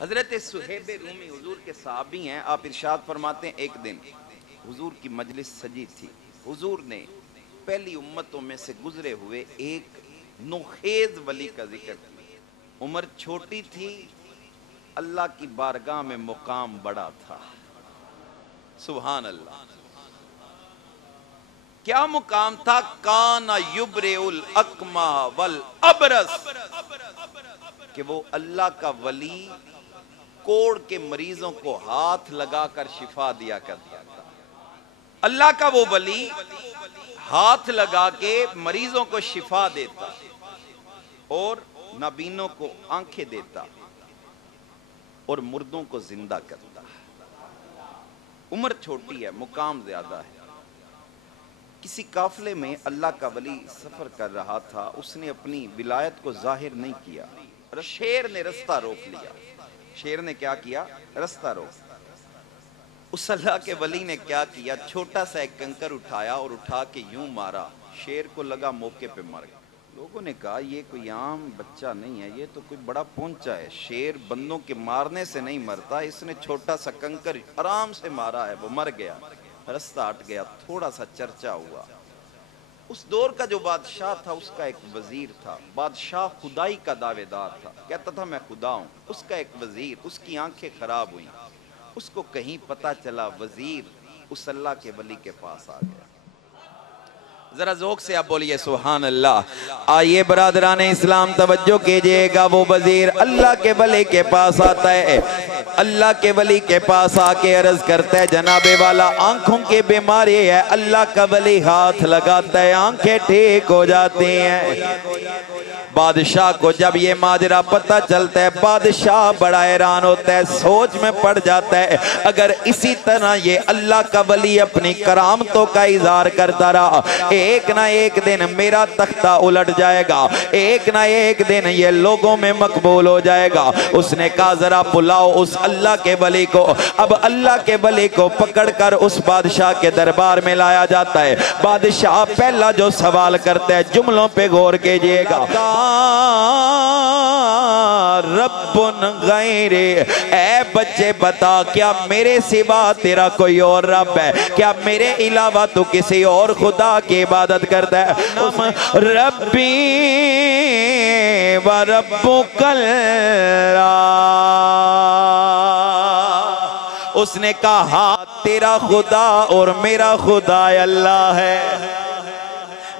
हजरत सुहेब रूमी हुजूर के सहाबी हैं। आप इरशाद फरमाते हैं एक दिन हुजूर की मजलिस सजी थी। हुजूर ने पहली उम्मतों में से गुजरे हुए एक नोखेज वली का जिक्र किया। उम्र छोटी थी, अल्लाह की बारगाह में मुकाम बड़ा था। सुभान अल्लाह। क्या मुकाम था? काना युब्रेउल अकमा वल अबरस, कि वो अल्लाह का वली कोड़ के मरीजों को हाथ लगाकर शिफा दिया करता था। अल्लाह का वो वली हाथ लगा के मरीजों को शिफा देता और नाबीनों को आंखें देता और मुर्दों को जिंदा करता। उम्र छोटी है, मुकाम ज्यादा है। किसी काफले में अल्लाह का वली सफर कर रहा था। उसने अपनी विलायत को जाहिर नहीं किया। शेर ने रास्ता रोक लिया। शेर ने क्या किया? रास्ता रोक। उस अल्लाह के वली ने क्या किया? छोटा सा एक कंकर उठाया और उठा के यूं मारा। शेर को लगा मौके पे मर गया। लोगों ने कहा ये कोई आम बच्चा नहीं है, ये तो कोई बड़ा पहुंचा है। शेर बंदों के मारने से नहीं मरता, इसने छोटा सा कंकर आराम से मारा है, वो मर गया। रास्ता हट गया। थोड़ा सा चर्चा हुआ। उस दौर का जो बादशाह था उसका एक वजीर था। बादशाह खुदाई का दावेदार था, कहता था मैं खुदा हूं। उसका एक वजीर, उसकी आंखें खराब हुई। उसको कहीं पता चला, वजीर उस अल्लाह के वली के पास आ गया। जरा ज़ौक़ से आप बोलिए सुभान अल्लाह। आइए बरादरान इस्लाम तवज्जो कीजिएगा। वो वजीर अल्लाह के वली के पास आता है। अल्लाह के वली के पास आके अर्ज करता है, जनाबे वाला आंखों की बीमारी है। अल्लाह का वली हाथ लगाता है, आंखें ठीक हो जाती हैं। बादशाह को जब ये माजरा पता चलता है, बादशाह बड़ा हैरान होता है, सोच में पड़ जाता है अगर इसी तरह ये अल्लाह का वली अपनी करामतों का इजहार करता रहा, एक ना एक दिन मेरा तख्ता उलट जाएगा, एक ना एक दिन ये लोगों में मकबूल हो जाएगा। उसने कहा जरा बुलाओ उस अल्लाह के वली को। अब अल्लाह के वली को पकड़कर उस बादशाह के दरबार में लाया जाता है। बादशाह पहला जो सवाल करता है, जुमलों पे गौर कीजिएगा। रब्बुन गैरे, ऐ बच्चे बता क्या मेरे सिवा तेरा कोई और रब है? क्या मेरे अलावा तू किसी और खुदा की इबादत करता है? रब्बी व रब्बुकल। उसने कहा तेरा खुदा और मेरा खुदा अल्लाह है।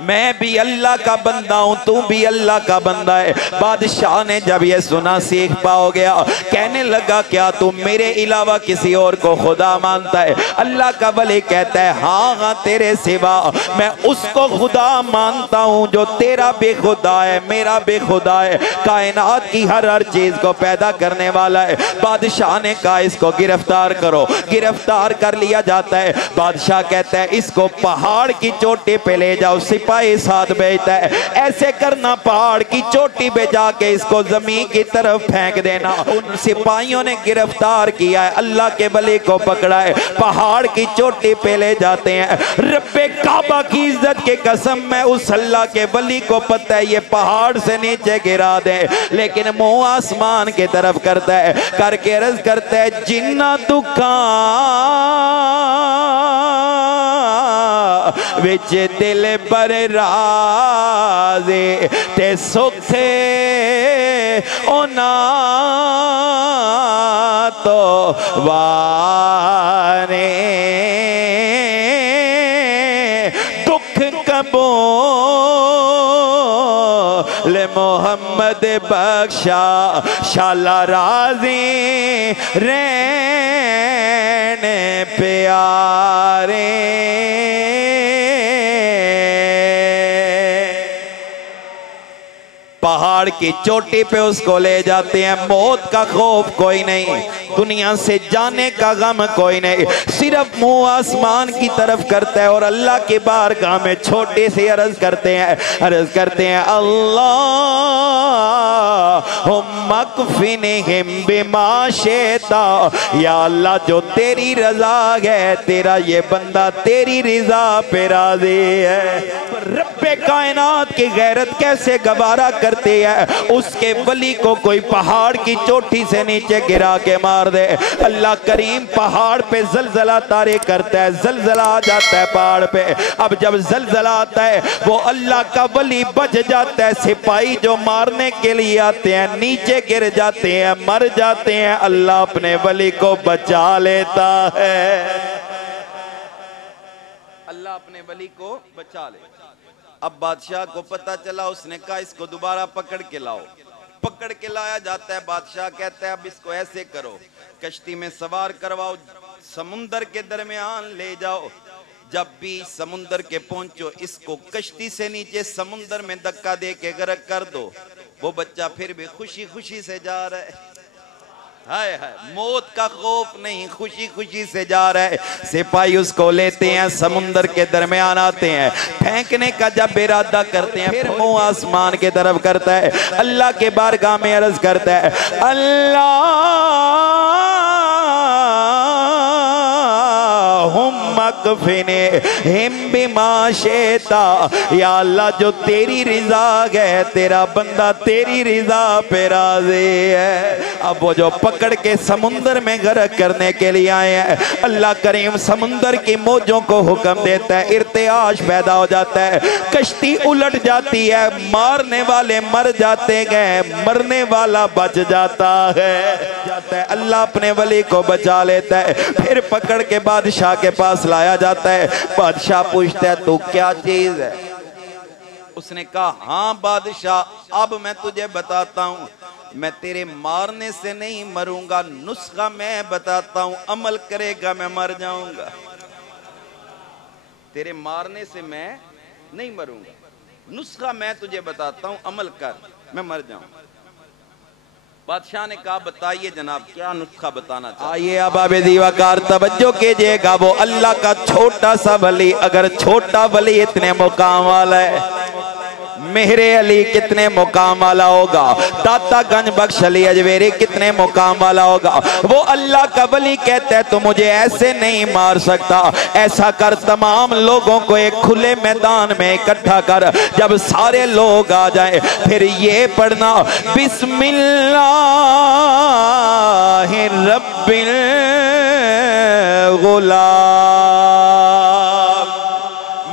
मैं भी अल्लाह का बंदा हूं, तू भी अल्लाह का बंदा है। बादशाह ने जब ये सुना सीख पाओ गया, कहने लगा क्या तू मेरे अलावा किसी और को खुदा मानता है? अल्लाह का वली कहता है हाँ हाँ तेरे सिवा मैं उसको खुदा मानता हूं जो तेरा भी खुदा है, मेरा भी खुदा है, कायनात की हर चीज को पैदा करने वाला है। बादशाह ने कहा इसको गिरफ्तार करो। गिरफ्तार कर लिया जाता है। बादशाह कहता है इसको पहाड़ की चोटी पे ले जाओ। सिपाही साथ भेजता है, ऐसे करना पहाड़ की चोटी पे जाके इसको जमीन की तरफ फेंक देना। उन सिपाहियों ने गिरफ्तार किया है, अल्लाह के वली को पकड़ा है, पहाड़ की चोटी पे ले जाते हैं। रब्बे काबा की इज्जत के कसम में उस अल्लाह के वली को पता है ये पहाड़ से नीचे गिरा दे, लेकिन मुंह आसमान की तरफ करता है, करके अर्ज करता है जिन्ना दुखा विच दिल पर राज़े ते सुख ओना तो वाने दुख कबूल मोहम्मद बख्शा शाला राज़ी रहने प्यारे। पहाड़ की चोटी पे उसको ले जाते हैं। मौत का खौफ कोई नहीं, दुनिया से जाने का गम कोई नहीं, सिर्फ मुंह आसमान की तरफ करता है और अल्लाह के बारगाह में छोटे से अर्ज करते हैं अल्लाहुम्मकफिनहिम बिमा शेता। या अल्लाह जो तेरी रजा है, तेरा ये बंदा तेरी रजा पे राजी है। रब्बे कायनात की गैरत कैसे गवारा करती है, उसके वली को कोई पहाड़ की चोटी से नीचे गिरा के मार दे, अल्लाह करीम पहाड़ पे जलजला तारे करता है, जलजला आ जाता है पहाड़ पे। अब जब जलजला आता है वो अल्लाह का वली बच जाता है, सिपाही जो मारने के लिए आते हैं नीचे गिर जाते हैं, मर जाते हैं, अल्लाह अपने वली को बचा लेता है, अल्लाह अपने वली को बचा ले। अब बादशाह को पता चला, उसने कहा इसको दोबारा पकड़ के लाओ। पकड़ के लाया जाता है, बादशाह कहता है अब इसको ऐसे करो, कश्ती में सवार करवाओ, समुंदर के दरमियान ले जाओ, जब भी समुंदर के पहुंचो इसको कश्ती से नीचे समुंदर में धक्का दे के गर्क कर दो। वो बच्चा फिर भी खुशी खुशी से जा रहा है, हाय हाय, मौत का खौफ नहीं, खुशी खुशी से जा रहा है। सिपाही उसको लेते हैं, समुंदर के दरमियान आते हैं, फेंकने का जब इरादा करते हैं फिर मुंह आसमान की तरफ करता है, अल्लाह के बारगाह में अर्ज करता है, अल्लाह मकफिने हिम बिमा शेता, या अल्लाह जो तेरी रिजा है, तेरा बंदा तेरी रिजा पे राजी है। अब वो जो पकड़ के समुंदर में गर्क करने के लिए आए हैं, अल्लाह करीम समुंदर की मौजों को हुक्म देता है, इर्तियाश पैदा हो जाता है, कश्ती उलट जाती है, मारने वाले मर जाते हैं, मरने वाला बच जाता है, अल्लाह अपने वली को बचा लेता है। फिर पकड़ के बादशाह के पास लाया जाता है, बादशाह पूछता है तू क्या चीज है? उसने कहा हाँ बादशाह, अब मैं तुझे बताता हूँ, मैं तेरे मारने से नहीं मरूंगा, नुस्खा मैं बताता हूँ, अमल करेगा मैं मर जाऊंगा। तेरे मारने से मैं नहीं मरूंगा, नुस्खा मैं तुझे बताता हूँ, अमल कर, मैं मर जाऊंगा। बादशाह ने कहा बताइए जनाब क्या नुस्खा बताना चाहिए। आइए अब आबे दीवाकार तवज्जो कीजिएगा, वो अल्लाह का छोटा सा वली, अगर छोटा वली इतने मुकाम वाला है, मेहरे अली कितने मुकाम वाला होगा, दाता गंज बख्श अली अजमेरी कितने मुकाम वाला होगा। वो अल्लाह का वली कहता है तो मुझे ऐसे नहीं मार सकता, ऐसा कर तमाम लोगों को एक खुले मैदान में इकट्ठा कर, जब सारे लोग आ जाए फिर ये पढ़ना बिस्मिल्लाह रब्बिल गुलाम,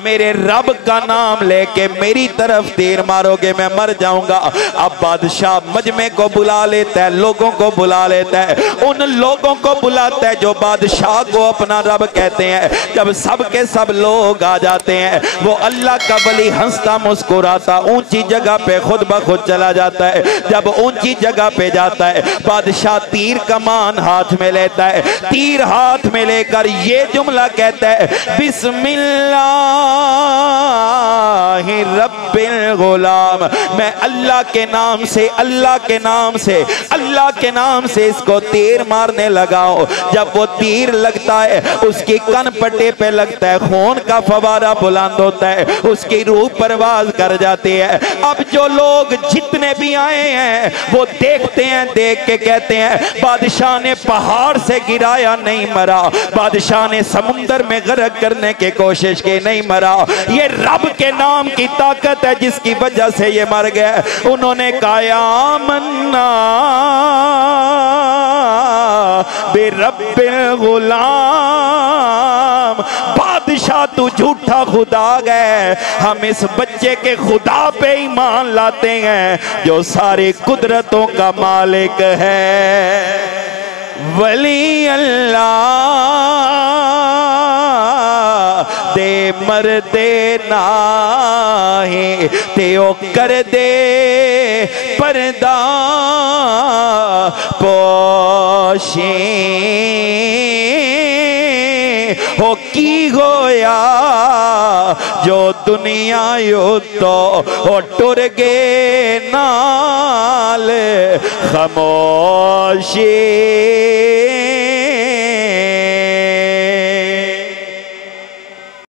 मेरे रब का नाम लेके मेरी तरफ तीर मारोगे मैं मर जाऊंगा। अब बादशाह मजमे को बुला लेता है, लोगों को बुला लेता है, उन लोगों को बुलाता है जो बादशाह को अपना रब कहते हैं। जब सब के सब लोग आ जाते हैं, वो अल्लाह का वली हंसता मुस्कुराता ऊंची जगह पे खुद ब खुद चला जाता है। जब ऊंची जगह पे जाता है, बादशाह तीर कमान हाथ में लेता है, तीर हाथ में लेकर ये जुमला कहता है बिस्मिल्लाह रब्बिल गुलाम, मैं अल्लाह के नाम से, अल्लाह के नाम से, अल्लाह के नाम से इसको तीर मारने लगाओ। जब वो तीर लगता है उसकी कन पट्टे पे लगता है, खून का फवारा बुलंद होता है, उसकी रूह परवाज कर जाती है। अब जो लोग जितने भी आए हैं वो देखते हैं, देख के कहते हैं बादशाह ने पहाड़ से गिराया नहीं मरा, बादशाह ने समुंदर में गर्क करने की कोशिश की नहीं मरा, ये रब के नाम की ताकत है जिसकी वजह से ये मर गए। उन्होंने कहा मन्ना बिरब्बिल गुलाम, बादशाह तू झूठा खुदा गए, हम इस बच्चे के खुदा पे ईमान लाते हैं जो सारी कुदरतों का मालिक है। वली अल्लाह दे मर दे नाही ते ओ कर दे पर्दा पोशी हो की होया जो दुनिया यो तो हो टुर गे नाल खामोशी।